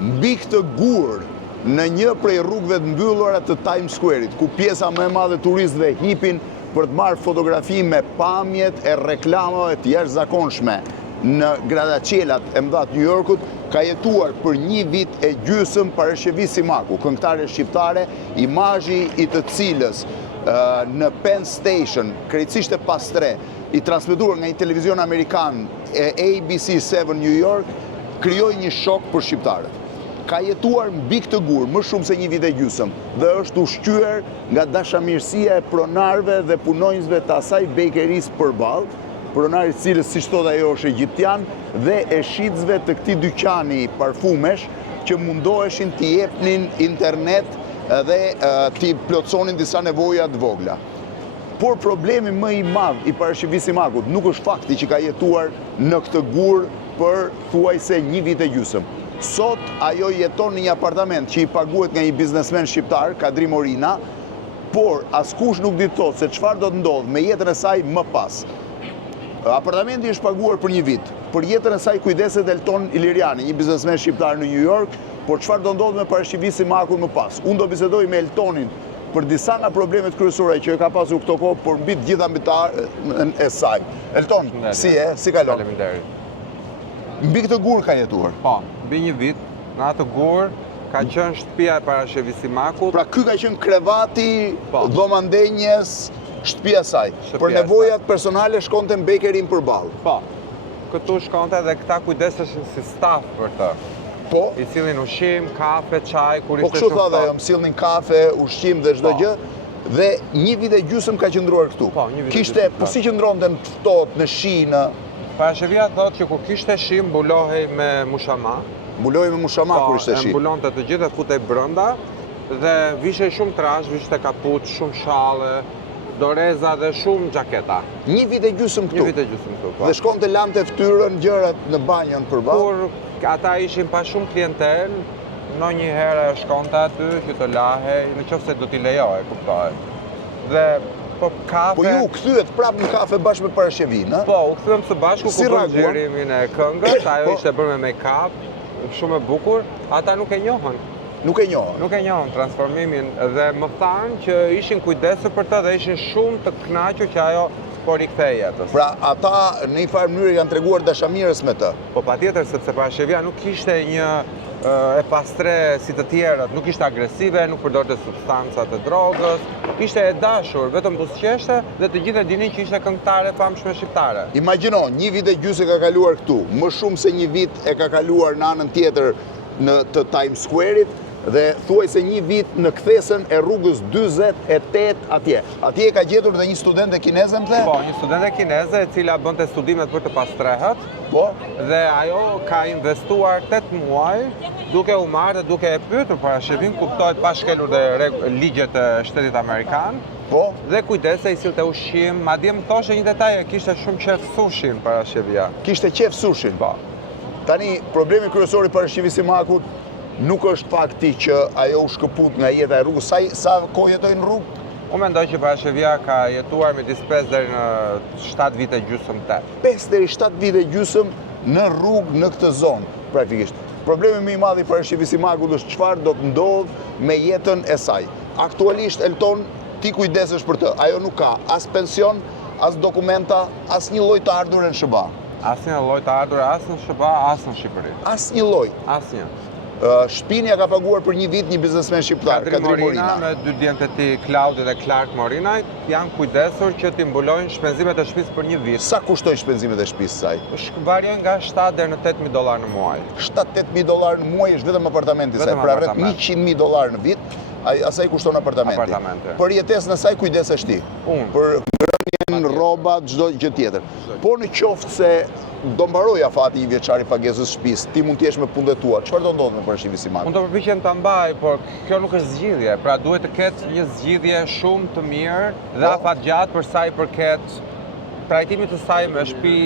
mbi këtë gur në një prej rrugëve të mbyllura të Times Square-it, ku pjesa më e madhe turistëve hipin për të marrë fotografi me pamjet e reklamave të jashtëzakonshme në gradaçelat e mëdha të New Yorkut, ka jetuar për 1 vit e gjysmë Parashevi Simaku, këngëtare shqiptare, imazhi i të cilës në Penn Station, krejtësisht e pas 3, i transmetuar nga një televizion amerikan e ABC7 New York, krijoi një shok për shqiptarët. Ka jetuar mbi këtë gur më shumë se 1 vit e gjysmë dhe është ushqyer nga dashamirësia e pronarëve dhe punonjësve të asaj bakerisë përballë, pronari i cilës siç thotë ajo është egjiptian, dhe e shitësve të këtij dyqani parfumesh që mundoheshin t'i jepnin internet dhe t'i plotësonin disa nevoja të vogla. Por problemi më i madh i Parashevi Simakut nuk është fakti që ka jetuar në këtë gur për thuajse 1 vit e gjysmë. Sot ajo jeton në një apartament që i paguhet nga një biznesmen shqiptar, Kadri Morina, por askush nuk di të thotë se çfarë do të ndodhë me jetën e saj më pas. Apartamenti është paguar për 1 vit. Për jetën e saj kujdeset Elton Iliriani, një biznesmen shqiptar në New York, por çfarë do ndodhë me Parashevi Simakun më pas. Unë do bisedoj me Eltonin për disa nga problemet kryesore që e ka pasur këto kohë, por mbi të gjitha mbitarën e saj. Elton, si kalon? Faleminderit. Mbi këtë gur ka jetuar. Po, mbi 1 vit, në atë gur ka qenë shtëpia e Parashevi Simakut. Pra ky ka qenë krevati, dhomandenjes, shtëpia saj. Për saj. nevojat personale shkonte në bakerin përballë. Po, këtu shkonte dhe këta kujdeseshin si staf për të. Po, I sillnin ushqim, kafe, çaj, kur po ishte kështu shumë tha dhe ftohtë. jo, më sillnin kafe, ushqim dhe çdo gjë. Dhe 1 vit e gjysmë ka qëndruar këtu. Po, 1 vit e Kishte, gjysmë, po si qëndronte në ftohtë, në shi, në Parashevia thotë që kur kishte shi mbulohej me mushama. mbuloi me mushama kur ishte shi. Mbulonte të gjithë dhe futej brenda dhe vishej shumë trash, vishte kaput, shumë shalle, doreza dhe shumë xhaketa. 1 vit e gjysmë 1 këtu. vit e gjysmë këtu, po. Dhe shkonte lante fytyrën, gjërat në banjon përballë. Kur ata ishin pa shumë klientel, ndonjëherë shkonte aty që të lahej, nëse do t'i lejohej, kuptohet. Dhe po kafe. Po ju kthyet prapë në kafe bashkë me Parashevin, ë? Po, u kthyem së bashku Si ku bën reaguan? xhirimin e këngës, ajo Po. ishte bërë me make-up, shumë e bukur, ata nuk e njohën. Nuk e njohën. Nuk e njohën transformimin dhe më thanë që ishin kujdesur për të dhe ishin shumë të kënaqur që ajo po rikthej jetës. Pra ata në një farë mënyrë janë treguar dashamirës me të. Po patjetër sepse Parashevia nuk kishte një e pastre si të tjerët, nuk ishte agresive, nuk përdorte substanca të drogës, ishte e dashur, vetëm buzëqeshte dhe të gjithë e dinin që ishte këngëtare famshme shqiptare. Imagjino, 1 vit e gjysmë ka kaluar këtu, më shumë se 1 vit e ka kaluar në anën tjetër të Times Square-it dhe thuaj se 1 vit në kthesën e rrugës 48 atje. Atje ka gjetur dhe një studente kineze, më the? Po, një studente kineze e cila bënte studimet për të pastrehet. Po, Dhe ajo ka investuar 8 muaj duke u marrë dhe duke e pyetur Parashevin, kuptohet pa shkelur dhe ligjet e shtetit amerikan. po. Dhe kujdese i sillte ushqim, madje më thoshe një detaj, kishte shumë qef sushin Parashevia. Kishte qef sushin. Po. Tani, problemi kryesor i Parashevi Simakut nuk është fakti që ajo u shkëput nga jeta e rrugës. Sa kohë jetoi në rrugë? Unë mendoj që Parashevia ka jetuar midis 5 deri në 7 vite gjysmë 8. 5 deri 7 vite gjysmë në rrugë në këtë zonë, praktikisht. Problemi më i madh i Parashevi Simakut është çfarë do të ndodhë me jetën e saj. Aktualisht Elton, ti kujdesesh për të. Ajo nuk ka as pension, as dokumenta, as një lloj të ardhurë në SBA. Asnjë lloj të ardhurë as në SBA, as në Shqipëri. As një lloj. Asnjë. Shtëpinë ja ka paguar për 1 vit një biznesmen shqiptar, Kadri Morina. Morina me 2 djemtë e tij, Klaudi dhe Clark Morina, janë kujdesur që t'i mbulojnë shpenzimet e shtëpisë për 1 vit. Sa kushtojnë shpenzimet e shtëpisë së saj? Variojnë nga 7 deri në 8.000 dollar në muaj. 7-8.000 dollar në muaj është vetëm apartamenti saj, Vetëm pra rreth apartament. 100.000 dollar në vit, asaj kushton apartamenti. Apartamente. Për jetesën e saj kujdesesh ti. Unë. Për ngrënien, rroba, çdo gjë tjetër. Po në qoftë se do mbaroj afati 1 vjeçar i pagesës shtëpisë, ti mund të jesh me punëtuar. Çfarë do ndodhë me Parashevi Simakut? Unë do përpiqem ta mbaj, por kjo nuk është zgjidhje. Pra duhet të ketë një zgjidhje shumë të mirë dhe afatgjatë për sa i përket trajtimit të saj me shtëpi,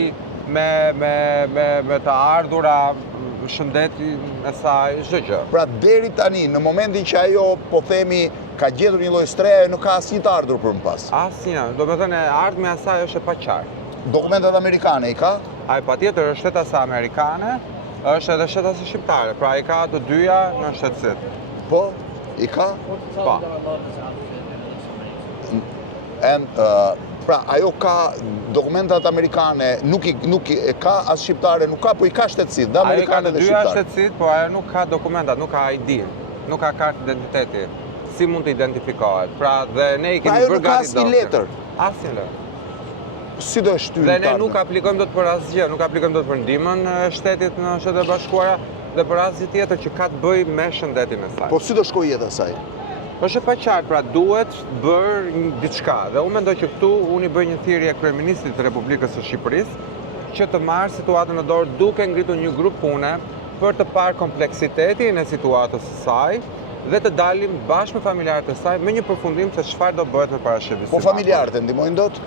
me të ardhura, shëndetin e saj, çdo gjë. Pra deri tani, në momentin që ajo, po themi, ka gjetur një lloj streje, nuk ka asnjë të ardhur për më pas. Asnjë, do të thënë ardhmja e saj është e paqartë. Dokumentat amerikane i ka? Ai patjetër është shteta amerikane është edhe shtetësi shqiptare, pra i ka të dyja në shtetësit. Po, i ka? Po. Pra, ajo ka dokumentat amerikane, nuk e ka as shqiptare, nuk ka, po i ka shtetësit, dhe Ajo i ka amerikane të dhe dyja shqiptare. shtetësit, po ajo nuk ka dokumentat, nuk ka ID, nuk ka kartë identiteti. Si mund të identifikohet? Pra, dhe ne i Pra, kemi ajo bërë nuk ka gati asnjë dosjen. letër. Asnjë letër. Si do e shtyrim Dhe ne kartën? nuk aplikojmë dot për asgjë, nuk aplikojmë dot për ndihmën e shtetit në Shtetet e Bashkuara dhe për asgjë tjetër që ka të bëjë me shëndetin e saj. Po si do shkoj jeta saj? Është e paqartë, pra duhet bërë diçka. Dhe unë mendoj që këtu unë i bëj një thirrje kryeministrit të Republikës së Shqipërisë që të marrë situatën në dorë duke ngritur një grup pune për të parë kompleksitetin e situatës së saj dhe të dalim bashkë me familjarët e saj me një përfundim se çfarë do bëhet me parashëvisim. Po familjarët e ndihmojnë dot?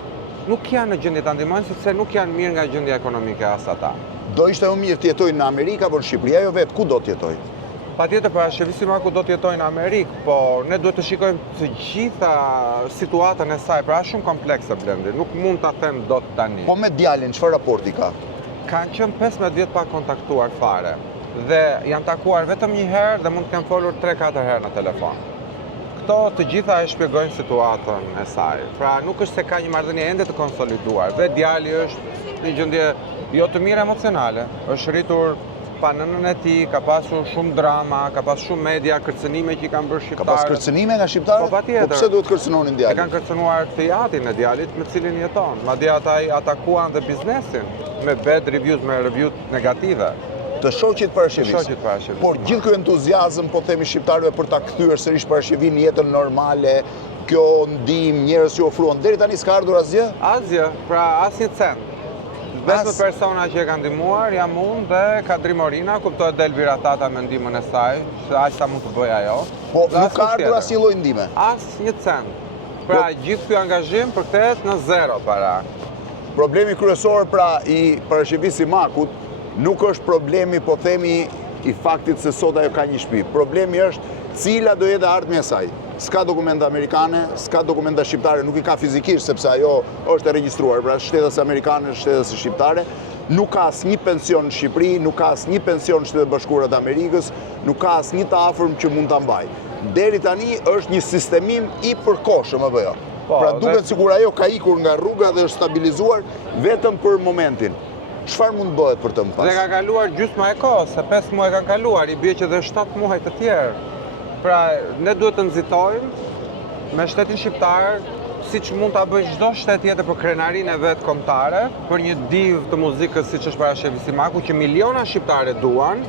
Nuk janë në gjendje ta ndihmojnë sepse nuk janë mirë nga gjendja ekonomike as ata. Do ishte më mirë të jetojnë në Amerikë apo në Shqipëri, ajo vetë ku do të jetojë? Patjetër parashëvisim ku do të jetojnë në Amerikë, po ne duhet të shikojmë të gjitha situatën e saj, pra është shumë komplekse Blendi, nuk mund ta them dot tani. Po me djalin, çfarë raporti ka? Kanë qenë 15 vjet pa kontaktuar fare dhe janë takuar vetëm një herë dhe mund të kenë folur 3-4 herë në telefon. Këto të gjitha e shpjegojnë situatën e saj. Pra nuk është se ka një marrëdhënie ende të konsoliduar dhe djali është në gjendje jo të mirë emocionale, është rritur pa nënën e tij, ka pasur shumë drama, ka pasur shumë media kërcënime që i kanë bërë Ka shqiptarët. pas kërcënime nga shqiptarët? Po, patjetër. Po pse duhet kërcënonin E djalin? kanë kërcënuar të jatin e djalit me cilin jeton. Madje ata i atakuan dhe biznesin me bad reviews, me review negative. Të shoqit parashëvis. Të shoqit parashëvis. Por gjithë ky entuziazëm, po themi shqiptarëve për ta kthyer sërish parashëvin në jetën normale, kjo ndihmë, njerëz që ofruan deri tani s'ka ardhur asgjë? Asgjë, pra asnjë cent. Vetëm persona që e kanë ndihmuar jam unë dhe Kadri Morina, kuptohet del Viratata me ndihmën e saj, se aq sa mund të bëj ajo. Po Dhe nuk ka askush ardhur tjetër. asnjë lloj ndihme. Asnjë cent. Pra gjithë ky angazhim përkthehet në zero para. Problemi kryesor pra i parashëvis Simakut nuk është problemi, po themi, i faktit se sot ajo ka një shtëpi. Problemi është cila do jetë ardhmja e saj. S'ka dokumenta amerikane, s'ka dokumenta shqiptare, nuk i ka fizikisht sepse ajo është e regjistruar, pra shtetës amerikane, shtetës shqiptare. Nuk ka asnjë pension në Shqipëri, nuk ka asnjë pension në Shtetet e Bashkuara të Amerikës, nuk ka asnjë të afërm që mund ta mbajë. Deri tani është një sistemim i përkohshëm apo jo. Po, Pra duket sikur ajo ka ikur nga rruga dhe është stabilizuar vetëm për momentin. Çfarë mund bëhet për të më Dhe pas? ka kaluar gjysma e kohës, se 5 muaj kanë kaluar, i bie që dhe 7 muaj të tjerë. Pra, ne duhet të nxitojmë me shtetin shqiptar, siç mund ta bëjë çdo shtet tjetër për krenarinë e vet kombëtare, për një div të muzikës siç është parashëvis Simaku, që miliona shqiptare duan,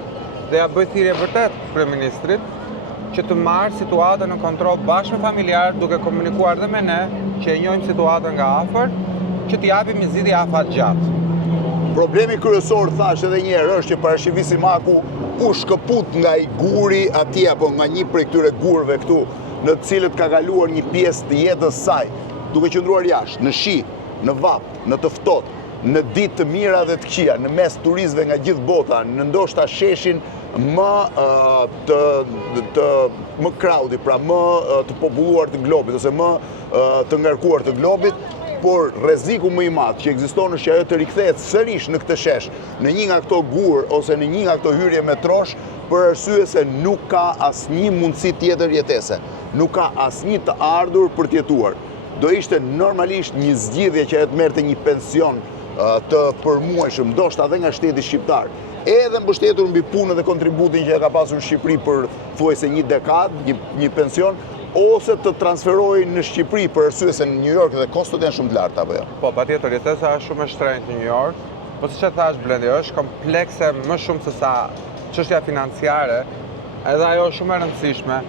dhe ja bëj thirrje vërtet kryeministrit që të marrë situatën në kontroll bashkë me familjarët, duke komunikuar dhe me ne, që e njohim situatën nga afër, që t'i japim një zgjidhje afatgjatë. Problemi kryesor, thash edhe një herë, është që parashëvis Simaku u shkëput nga i guri atje apo nga një prej këtyre gurëve këtu, në të cilët ka kaluar një pjesë të jetës saj, duke qëndruar jashtë, në shi, në vap, në të ftohtë, në ditë të mira dhe të këqija, në mes turistëve nga gjithë bota, në ndoshta sheshin më crowded, pra më të populluar të globit ose më të ngarkuar të globit, por rreziku më i madh që ekziston është që ajo të rikthehet sërish në këtë shesh, në një nga këto gur ose në një nga këto hyrje metrosh, për arsye se nuk ka asnjë mundësi tjetër jetese, nuk ka asnjë të ardhur për të jetuar. Do ishte normalisht një zgjidhje që ajo të merrte një pension të përmuajshëm, ndoshta edhe nga shteti shqiptar, edhe mbështetur mbi punën dhe kontributin që ka pasur në Shqipëri për thuajse një dekadë, një pension, ose të transferojnë në Shqipëri për arsye se në New York dhe kostot janë shumë të larta apo jo. Po, patjetër, jetesa është shumë e shtrenjtë në New York, po siç e thash Blendi, është komplekse më shumë se sa çështja financiare, edhe ajo është shumë e rëndësishme,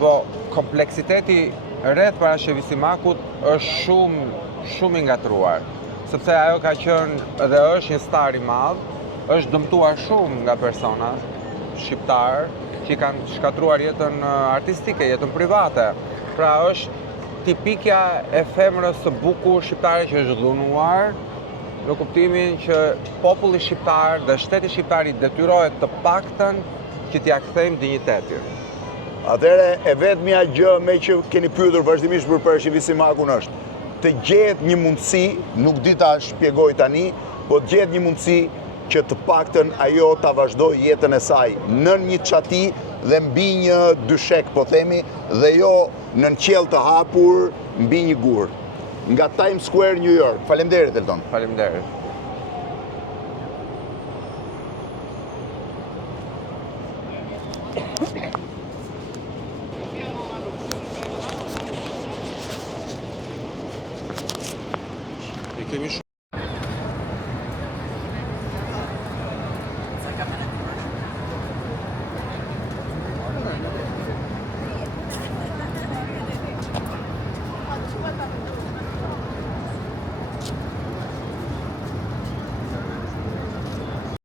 po kompleksiteti rreth parashëvis Simakut është shumë i ngatruar, sepse ajo ka qenë dhe është një star i madh, është dëmtuar shumë nga persona shqiptar që kanë shkatruar jetën artistike, jetën private. Pra është tipikja e femrës së bukur shqiptare që është dhunuar, në kuptimin që populli shqiptar dhe shteti shqiptar i detyrohet të paktën që t'ia kthejmë dinjitetin. Atëherë e vetmja gjë me që keni pyetur vazhdimisht për parashëvis Simakun është të gjehet një mundësi, nuk di ta shpjegoj tani, po të gjehet një mundësi që të paktën ajo ta vazhdoj jetën e saj nën një çati dhe mbi një dyshek, po themi, dhe jo nën qiell të hapur mbi një gur. Nga Times Square, New York. Faleminderit, Elton. Faleminderit. I kemi